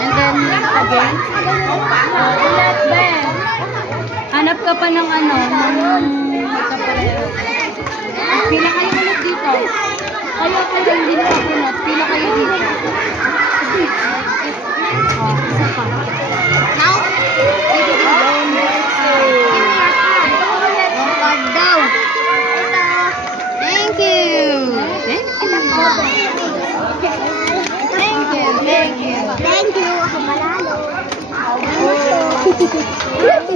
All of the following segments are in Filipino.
And then, again. Ulit, Ben. Hanap ka pa ng ano, ng magkapareho. Pila kayo ulit dito. Kayo hindi na kapunot. Pila kayo dito. Isa pa. Now, dito din. Card daw. Thank you. Thank you. Thank you. Thank you. Thank you. Ako manalo.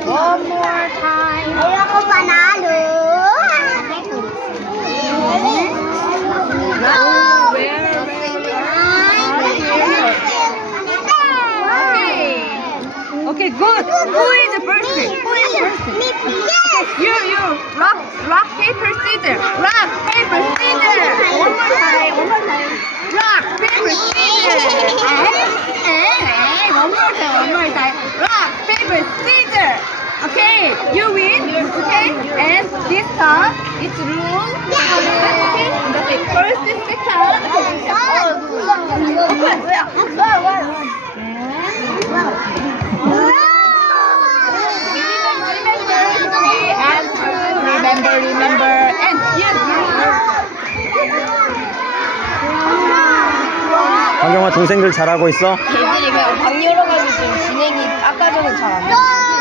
One more time. Ayoko panalo. Okay, good. Who is the person? Who is the person? Yes. You. Rock, paper, scissors. Rock, paper, scissors. One more time. Rock, paper, scissors. One more time. Rock, paper, scissors. Okay, you win. Okay, and this time it's rule. Okay, first, second. Remember, and yes. 황경아 동생들 잘하고 있어? 걔들이 그냥 막 열어가지고 좀 진행이 아까 전에 잘 안 돼.